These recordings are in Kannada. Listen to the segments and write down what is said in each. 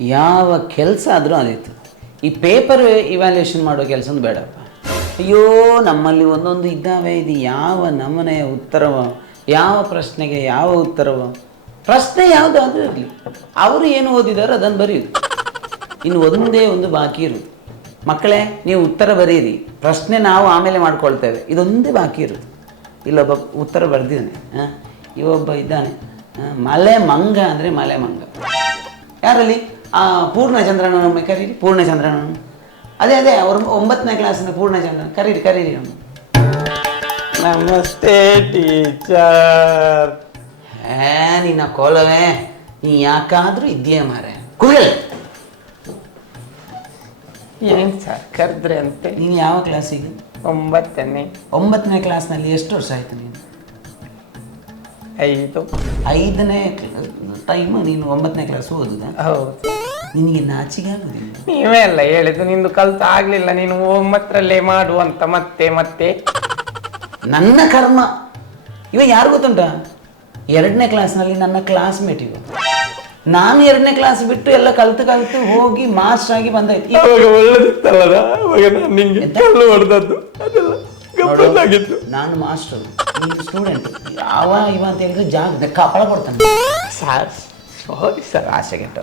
ಯಾವ ಕೆಲಸ ಆದರೂ ಅದಿತ್ತು ಈ ಪೇಪರ್ ಇವ್ಯಾಲ್ಯೂಯೇಷನ್ ಮಾಡೋ ಕೆಲಸ ಬೇಡಪ್ಪ. ಅಯ್ಯೋ, ನಮ್ಮಲ್ಲಿ ಒಂದೊಂದು ಇದ್ದಾವೆ, ಇದು ಯಾವ ನಮನೆಯ ಉತ್ತರವ, ಯಾವ ಪ್ರಶ್ನೆಗೆ ಯಾವ ಉತ್ತರವ? ಪ್ರಶ್ನೆ ಯಾವುದಾದ್ರೂ ಇರಲಿ. ಅವರು ಏನು ಓದಿದಾರೋ ಅದನ್ನು ಬರೆಯುದು. ಇನ್ನು ಒಂದೇ ಒಂದು ಬಾಕಿ ಇರುವುದು ಮಕ್ಕಳೇ, ನೀವು ಉತ್ತರ ಬರೀರಿ. ಪ್ರಶ್ನೆ ನಾವು ಆಮೇಲೆ ಮಾಡ್ಕೊಳ್ತೇವೆ. ಇದೊಂದೇ ಬಾಕಿ ಇರುವುದು ಇಲ್ಲೊಬ್ಬ ಉತ್ತರ ಬರೆದಿದ್ದಾನೆ. ಹಾಂ ಇವೊಬ್ಬ ಇದ್ದಾನೆ. ಮಲೆ ಮಂಗ ಅಂದರೆ ಮಲೆ ಮಂಗ ಯಾರಲ್ಲಿ? ಆ ಪೂರ್ಣಚಂದ್ರನೊಮ್ಮೆ ಕರೀರಿ ಪೂರ್ಣಚಂದ್ರನನ್ನು. ಅದೇ ಅದೇ ಅವ್ರ ಒಂಬತ್ತನೇ ಕ್ಲಾಸಿನ ಪೂರ್ಣಚಂದ್ರನ. ಕರೀರಿ ಕರೀರಿ ಅವನು ನಮಸ್ತೆ ಟೀಚರ್. ಹೇ ನಿನ್ನ ಕೋಲವೇ ನೀ ಯಾಕಾದ್ರೂ ಇದೆಯೇ ಮಾರೆ ಕುಗಲ್ ಏನು ಸರ್ ಕರೆದ್ರೆ ಅಂತ? ನೀನು ಯಾವ ಕ್ಲಾಸಿಗೆ? ಒಂಬತ್ತನೇ. ಒಂಬತ್ತನೇ ಕ್ಲಾಸ್ನಲ್ಲಿ ಎಷ್ಟು ವರ್ಷ ಆಯಿತು ನೀನು? ಐದು. ಐದನೇ ಟೈಮ್ ನೀನು ಒಂಬತ್ತನೇ ಕ್ಲಾಸ್ ಓದಿದೆ? ಹೌದು. ನಿನಗೆ ನಾಚಿಗೆ ಆಗುದಿಲ್ಲ. ನೀವೇ ಅಲ್ಲ ಹೇಳಿದ್ದು ನಿಂದು ಕಲ್ತು ಆಗ್ಲಿಲ್ಲ. ನೀನು ಒಂಬತ್ತರಲ್ಲೇ ಮಾಡು ಅಂತ ಮತ್ತೆ ಮತ್ತೆ. ನನ್ನ ಕರ್ಮ. ಇವ ಯಾರು ಗೊತ್ತುಂಟ? ಎರಡನೇ ಕ್ಲಾಸ್ನಲ್ಲಿ ನನ್ನ ಕ್ಲಾಸ್ಮೇಟ್ ಇವ. ನಾನು ಎರಡನೇ ಕ್ಲಾಸ್ ಬಿಟ್ಟು ಎಲ್ಲ ಕಲ್ತು ಕಲ್ತು ಹೋಗಿ ಮಾಸ್ಟರ್ ಆಗಿ ಬಂದಾಯ್ತು ಇವ- ಅವಾಗ ಒಳ್ಳೇದಿತ್ತಲ್ಲ ಅವಾಗ ನಾನು ನಿಂಗೆ ಕಲ್ಲು ಹೊಡೆದದ್ದು. ಅದೆಲ್ಲ ಗಮ್ಮತ್ತಾಗಿತ್ತು. ನಾನು ಮಾಸ್ಟರ್ ನೀನು ಸ್ಟೂಡೆಂಟ್ ಯಾವ ಇವ ಅಂತ ಹೇಳಿದ್ರೆ ಜಾಗ ಕಪಳ ಕೊಡ್ತಾನೆ. ಸರ್ ಸಾರಿ ಸರ್ ಆಸೆ ಕೆಟ್ಟವ.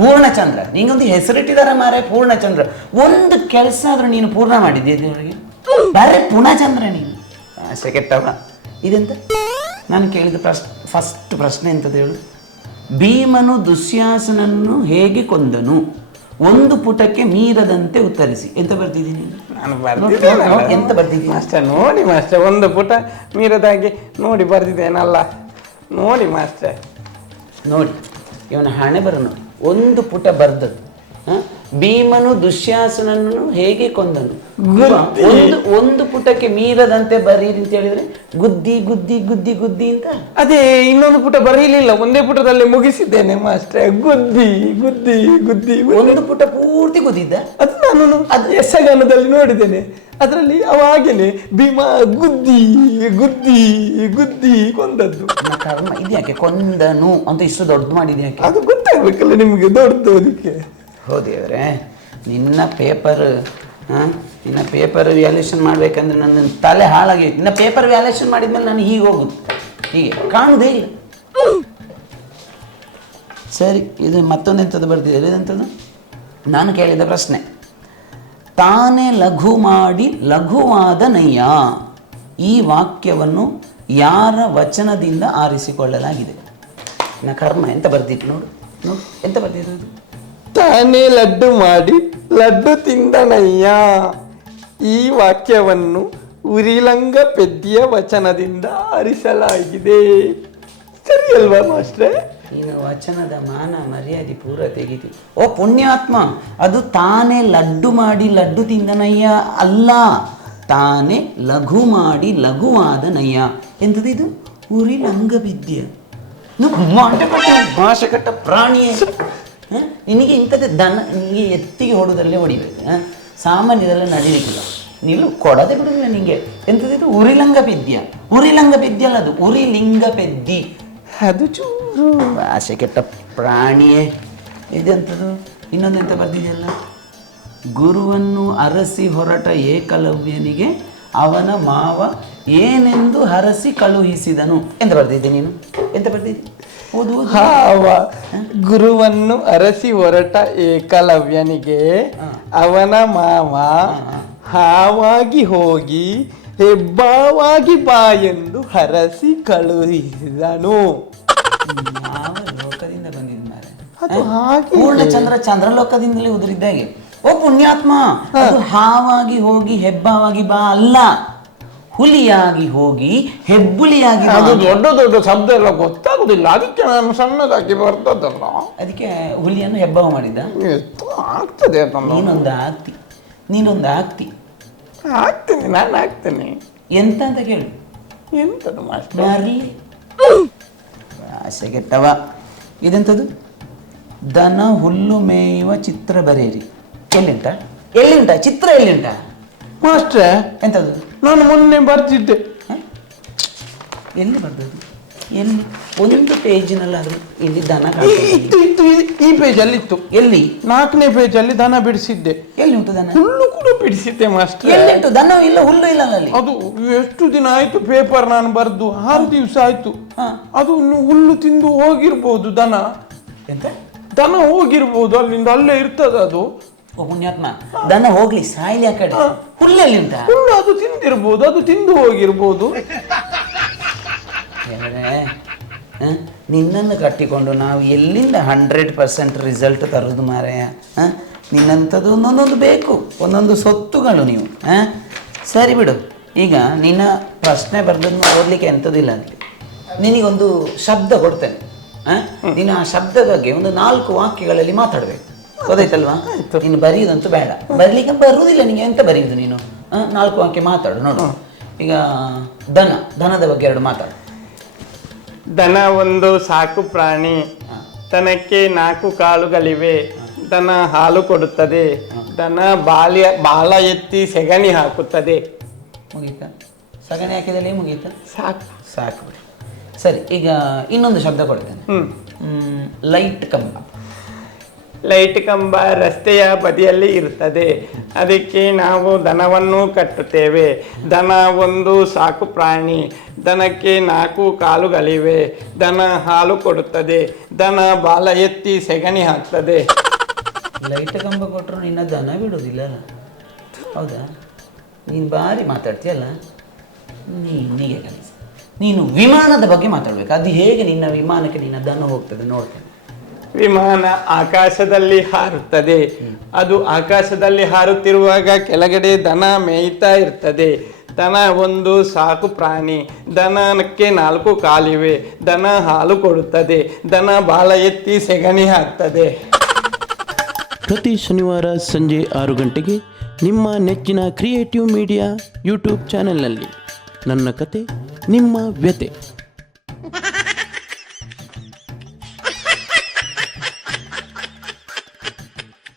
ಪೂರ್ಣಚಂದ್ರ. ನಿಂಗೊಂದು ಹೆಸರಿಟ್ಟಿದ್ದಾರೆ ಮಾರೆ ಪೂರ್ಣಚಂದ್ರ. ಒಂದು ಕೆಲಸ ಆದ್ರೂ ನೀನು ಪೂರ್ಣ ಮಾಡಿದ್ಯಾ ದೇವರಿಗೆ? ಬರೇ ಪೂರ್ಣಚಂದ್ರ ನೀನು. ಆಸೆ ಕೆಟ್ಟವ ಇದೆಂತ? ನಾನು ಕೇಳಿದ ಪ್ರಶ್ನೆ ಫಸ್ಟ್ ಪ್ರಶ್ನೆ ಎಂತದ್ದು ಹೇಳು? ಭೀಮನು ದುಶ್ಯಾಸನನ್ನು ಹೇಗೆ ಕೊಂದನು? ಒಂದು ಪುಟಕ್ಕೆ ಮೀರದಂತೆ ಉತ್ತರಿಸಿ. ಎಂತ ಬರ್ತಿದ್ದೀನಿ ನಾನು? ಎಂತ ಬರ್ತಿದ್ದೀನಿ ಮಾಸ್ಟರ್ ನೋಡಿ ಮಾಸ್ಟರ್ ಒಂದು ಪುಟ ಮೀರದಾಗೆ ನೋಡಿ ಬರ್ತಿದ್ದೇನಲ್ಲ ನೋಡಿ ಮಾಸ್ಟರ್. ನೋಡಿ ಇವನ ಹಣೆ ಬರ ನೋಡಿ. ಒಂದು ಪುಟ ಬರೆದದ್ದು? ಭೀಮನು ದುಶ್ಯಾಸನನ್ನು ಹೇಗೆ ಕೊಂದನು? ಒಂದು ಒಂದು ಪುಟಕ್ಕೆ ಮೀರದಂತೆ ಬರೀರಿ ಅಂತ ಹೇಳಿದ್ರೆ ಗುದ್ದಿ ಗುದ್ದಿ ಗುದ್ದಿ ಗುದ್ದಿ ಅಂತ? ಅದೇ ಇನ್ನೊಂದು ಪುಟ ಬರೀಲಿಲ್ಲ ಒಂದೇ ಪುಟದಲ್ಲಿ ಮುಗಿಸಿದ್ದೇನೆ ಮಾಸ್ಟರ್. ಗುದ್ದಿ ಗುದ್ದಿ ಗುದ್ದಿ. ಒಂದು ಪುಟ ಪೂರ್ತಿ ಗುದ್ದಿದ್ದ? ಅದು ನಾನು ಅದು ಯಶಗಾನದಲ್ಲಿ ನೋಡಿದ್ದೇನೆ. ಅದರಲ್ಲಿ ಅವಾಗೇನೆ ಭೀಮ ಗುದ್ದಿ ಗುದ್ದಿ ಗುದ್ದಿ ಕೊಂದದ್ದು. ಕರ್ಮ ಇದ್ಯಾಕೆ? ಕೊಂದನು ಅಂತ ಇಷ್ಟು ದೊಡ್ಡ ಮಾಡಿದ್ಯಾಕೆ? ಅದು ಗೊತ್ತಾಗ್ಬೇಕಲ್ಲ ನಿಮಗೆ ದೊಡ್ಡದು ಅದಕ್ಕೆ ಹೌದೇವ್ರೆ ನಿನ್ನ ಪೇಪರ್ ನಿನ್ನ ಪೇಪರ್ ವ್ಯಾಲ್ಯೂಷನ್ ಮಾಡಬೇಕಂದ್ರೆ ನನ್ನ ತಲೆ ಹಾಳಾಗಿದೆ ನಿನ್ನ ಪೇಪರ್ ವ್ಯಾಲ್ಯೂಷನ್ ಮಾಡಿದ್ಮೇಲೆ ನಾನು ಹೀಗೆ ಹೋಗೋದು. ಹೀಗೆ. ಕಾಣುವುದೇ ಇಲ್ಲ. ಸರಿ, ಇದು ಮತ್ತೊಂದೆಂಥದ್ದು ಬರ್ತಿದೆ ಇದಂಥದ್ದು ನಾನು ಕೇಳಿದ ಪ್ರಶ್ನೆ. ತಾನೇ ಲಘು ಮಾಡಿ ಲಘುವಾದ ನಯ್ಯ. ಈ ವಾಕ್ಯವನ್ನು ಯಾರ ವಚನದಿಂದ ಆರಿಸಿಕೊಳ್ಳಲಾಗಿದೆ? ನನ್ನ ಕರ್ಮ, ಎಂತ ಬರ್ದಿತ್ತು ನೋಡು. ನೋಡು, ಎಂತ ಬರ್ದಿದ್ದು ಇದು ತಾನೇ ಲಡ್ಡು ಮಾಡಿ ಲಡ್ಡು ತಿಂದನಯ್ಯ. ಈ ವಾಕ್ಯವನ್ನು ಉರಿಲಂಗ ಪೆದ್ದಿಯ ವಚನದಿಂದ ಆರಿಸಲಾಗಿದೆ. ಸರಿ ಅಲ್ವಾ, ಮಾಸ್ಟ್ರೆ? ನೀನು ವಚನದ ಮಾನ, ಮರ್ಯಾದೆ ಪೂರ ತೆಗೆದು ಓ, ಪುಣ್ಯಾತ್ಮ, ಅದು ತಾನೇ ಲಡ್ಡು ಮಾಡಿ ಲಡ್ಡು ತಿಂದನಯ್ಯ ಅಲ್ಲ. ತಾನೇ ಲಘು ಮಾಡಿ ಲಘುವಾದ ನಯ್ಯ ಎಂಥದ್ದು ಇದು? ಉರಿ ಲಂಗ ಬಿದ್ಯ ಭಾಷೆ ಕಟ್ಟ ಪ್ರಾಣಿಯೇ? ನಿನಗೆ ಇಂಥದ್ದು ದನ, ನಿನಗೆ ಎತ್ತಿಗೆ ಹೊಡೋದ್ರಲ್ಲೇ ಹೊಡಿಬೇಕು? ಸಾಮಾನ್ಯದಲ್ಲ ನಡೀಲಿಕ್ಕಿಲ್ಲ. ನೀವು ಕೊಡದೆ ಬಿಡುದಿಲ್ಲ ನಿಂಗೆ. ಎಂಥದ್ದು ಉರಿಲಂಗ ಪೆದ್ಯ. ಉರಿಲಂಗ ಪೆದ್ಯ ಅಲ್ಲ ಅದು. ಉರಿಲಿಂಗ ಪೆದ್ದಿ. ಅದು ಚೂರು ಆಸೆ ಕೆಟ್ಟ ಪ್ರಾಣಿಯೇ. ಇದೆಂಥದ್ದು ಇನ್ನೊಂದೆಂತ ಬರ್ದಿದೆಯಲ್ಲ ಗುರುವನ್ನು ಅರಸಿ ಹೊರಟ ಏಕಲವ್ಯನಿಗೆ ಅವನ ಮಾವ ಏನೆಂದು ಹರಸಿ ಕಳುಹಿಸಿದನು. ಎಂತ ಬರ್ದಿದ್ದೆ ನೀನು? ಎಂತ ಬರ್ದಿದ್ದೆ. ಹಾವ ಗುರುವನ್ನು ಅರಸಿ ಹೊರಟ ಏಕಲವ್ಯನಿಗೆ ಅವನ ಮಾವ ಹಾವಾಗಿ ಹೋಗಿ ಹೆಬ್ಬಾವಾಗಿ ಬಾ ಎಂದು ಹರಸಿ ಕಳುಹಿಸಿದನು. ಯಾವ ಲೋಕದಿಂದ ಮಾರೆ? ಅದು ಹಾಗೆ. ಪೂರ್ಣಚಂದ್ರ ಚಂದ್ರಲೋಕದಿಂದಲೇ ಉದುರಿದ್ದಾಗೆ. ಓ ಪುಣ್ಯಾತ್ಮ ಅದು ಹಾವಾಗಿ ಹೋಗಿ ಹೆಬ್ಬಾವಾಗಿ ಬಾ ಅಲ್ಲ. ಹುಲಿಯಾಗಿ ಹೋಗಿ ಹೆಬ್ಬುಲಿಯಾಗಿ ಅದು ದೊಡ್ಡ ದೊಡ್ಡ ಶಬ್ದ ಎಲ್ಲ ಗೊತ್ತಾಗುದಿಲ್ಲ. ಅದಕ್ಕೆ ನಾನು ಸಣ್ಣದಾಗಿ ಬರ್ತದಲ್ಲ ಅದಕ್ಕೆ ಹುಲಿಯನ್ನು ಹೆಬ್ಬವ ಮಾಡಿದ್ದ? ಎಷ್ಟು ಆಗ್ತದೆ ಅದನ್ನು ನೀನೊಂದು ಆಗ್ತಿ. ನೀನೊಂದು ಆಗ್ತಿ. ಆಗ್ತೀನಿ ನಾನು ಆಗ್ತೇನೆ. ಎಂತ ಅಂತ ಕೇಳು. ಎಂತದು ಮಾಸ್ಟರ್? ಬರ್ಲಿ ಆಸೆಗೆಟ್ಟವ ಇದೆಂಥದ್ದು ದನ ಹುಲ್ಲು ಮೇಯುವ ಚಿತ್ರ ಬರೆಯಿರಿ. ಎಲ್ಲಿಂಟ ಎಲ್ಲಿಂಟ ಚಿತ್ರ ಎಲ್ಲಿಂಟ ಮಾಸ್ಟ್ರೆ ಎಂಥದ್ದು ನಾನು ಮೊನ್ನೆ ಬರ್ತಿದ್ದೆ. ಎಲ್ಲಿ ಬರ್ತದೆ? ಎಲ್ಲಿ? ಒಂದು ಪೇಜಿನಲ್ಲಾದರೂ ಇಲ್ಲಿ ದನ ಕಾಣ್ತದೆ. ಇತ್ತು ಇತ್ತು ಈ- ಈ ಪೇಜಲ್ಲಿ ಇತ್ತು ಎಲ್ಲಿ? ನಾಲ್ಕನೇ ಪೇಜಲ್ಲಿ ದನ ಬಿಡಿಸಿದ್ದೆ. ಎಲ್ಲಿ ಉಂಟು ದನ? ಹುಲ್ಲು ಕೂಡ ಬಿಡಿಸಿದ್ದೆ ಮಾಸ್ಟರ್. ಎಲ್ಲಿ ಉಂಟು? ದನ ಇಲ್ಲ ಹುಲ್ಲು ಇಲ್ಲ ಅಲ್ಲಿ ಅದು ಎಷ್ಟು ದಿನ ಆಯ್ತು ಪೇಪರ್ ನಾನು ಬರ್ದು. ಆರು ದಿವಸ ಆಯ್ತು. ಹಾ. ಅದು ಇನ್ನು ಹುಲ್ಲು ತಿಂದು ಹೋಗಿರ್ಬೋದು ದನ. ಎಂತ? ದನ ಹೋಗಿರ್ಬೋದು ಅಲ್ಲಿಂದ ಅಲ್ಲೇ ಇರ್ತದೆ ಅದು. ಓ ಪುಣ್ಯಾತ್ಮ. ದನ ಹೋಗ್ಲಿ ಸಾಯ್ಲಿ ಆ ಕಡೆ. ಹುಲ್ಲಲ್ಲಿ ಉಂಟ? ಹುಲ್ಲು ಅದು ತಿಂದಿರ್ಬೋದು ಅದು ತಿಂದು ಹೋಗಿರ್ಬೋದು? ನಿನ್ನನ್ನು ಕಟ್ಟಿಕೊಂಡು ನಾವು ಎಲ್ಲಿಂದ ಹಂಡ್ರೆಡ್ ಪರ್ಸೆಂಟ್ ರಿಸಲ್ಟ್ ತರೋದು ಮಾರಾಯ? ಹ? ನಿನ್ನಂಥದ್ದು ಒಂದೊಂದೊಂದು ಬೇಕು ಒಂದೊಂದು ಸೊತ್ತುಗಳು ನೀವು. ಹಾಂ? ಸರಿ ಬಿಡು. ಈಗ ನಿನ್ನ ಪ್ರಶ್ನೆ ಬರೆದನ್ನು ಓದಲಿಕ್ಕೆ ಎಂಥದಿಲ್ಲ ಅಂತ ನಿನಗೊಂದು ಶಬ್ದ ಕೊಡ್ತೇನೆ. ಹಾಂ? ನೀನು ಆ ಶಬ್ದ ಬಗ್ಗೆ ಒಂದು ನಾಲ್ಕು ವಾಕ್ಯಗಳಲ್ಲಿ ಮಾತಾಡಬೇಕು. ಗೊತ್ತಾಯ್ತಲ್ವಾ? ನೀನು ಬರೆಯುವುದಂತೂ ಬೇಡ. ಬರಲಿಕ್ಕೆ ಬರುವುದಿಲ್ಲ ನಿನಗೆ ಎಂತ ಬರೆಯುವುದು ನೀನು? ನಾಲ್ಕು ಅಂಕೆ ಮಾತಾಡು ನೋಡು. ಈಗ ದನ ದನದ ಬಗ್ಗೆ ಎರಡು ಮಾತಾಡು. ದನ ಒಂದು ಸಾಕು ಪ್ರಾಣಿ. ದನಕ್ಕೆ ನಾಲ್ಕು ಕಾಲುಗಳಿವೆ. ದನ ಹಾಲು ಕೊಡುತ್ತದೆ. ದನ ಬಾಲ್ಯ ಬಾಲ ಎತ್ತಿ ಸೆಗಣಿ ಹಾಕುತ್ತದೆ. ಮುಗೀತಾ? ಸಗಣಿ ಹಾಕಿದಲ್ಲಿ ಮುಗೀತಾ? ಸಾಕು. ಸಾಕು ಬಿಡಿ. ಸರಿ ಈಗ ಇನ್ನೊಂದು ಶಬ್ದ ಕೊಡ್ತೇನೆ. ಲೈಟ್ ಕಂಬ. ಲೈಟ್ ಕಂಬ ರಸ್ತೆಯ ಬದಿಯಲ್ಲಿ ಇರುತ್ತದೆ. ಅದಕ್ಕೆ ನಾವು ದನವನ್ನು ಕಟ್ಟುತ್ತೇವೆ. ದನ ಒಂದು ಸಾಕು ಪ್ರಾಣಿ. ದನಕ್ಕೆ ನಾಲ್ಕು ಕಾಲುಗಳಿವೆ ದನ ಹಾಲು ಕೊಡುತ್ತದೆ. ದನ ಬಾಲ ಎತ್ತಿ ಸೆಗಣಿ ಹಾಕ್ತದೆ. ಲೈಟ್ ಕಂಬ ಕೊಟ್ಟರು ನಿನ್ನ ದನ ಬಿಡುವುದಿಲ್ಲ. ಹೌದಾ? ನೀನು ಭಾರಿ ಮಾತಾಡ್ತೀಯಲ್ಲ? ಕಲಿಸಿ ನೀನು ವಿಮಾನದ ಬಗ್ಗೆ ಮಾತಾಡ್ಬೇಕು. ಅದು ಹೇಗೆ ನಿನ್ನ ವಿಮಾನಕ್ಕೆ ನಿನ್ನ ದನ ಹೋಗ್ತದೆ ನೋಡ್ತೇನೆ. ವಿಮಾನ ಆಕಾಶದಲ್ಲಿ ಹಾರುತ್ತದೆ. ಅದು ಆಕಾಶದಲ್ಲಿ ಹಾರುತ್ತಿರುವಾಗ ಕೆಳಗಡೆ ದನ ಮೇಯ್ತಾ ಇರ್ತದೆ. ದನ ಒಂದು ಸಾಕು ಪ್ರಾಣಿ. ದನಕ್ಕೆ ನಾಲ್ಕು ಕಾಲಿವೆ. ದನ ಹಾಲು ಕೊಡುತ್ತದೆ. ದನ ಬಾಲ ಎತ್ತಿ ಸೆಗಣಿ ಹಾಕ್ತದೆ. ಪ್ರತಿ ಶನಿವಾರ ಸಂಜೆ ಆರು ಗಂಟೆಗೆ ನಿಮ್ಮ ನೆಚ್ಚಿನ ಕ್ರಿಯೇಟಿವ್ ಮೀಡಿಯಾ ಯೂಟ್ಯೂಬ್ ಚಾನೆಲ್ನಲ್ಲಿ ನನ್ನ ಕತೆ, ನಿಮ್ಮ ವ್ಯತೆ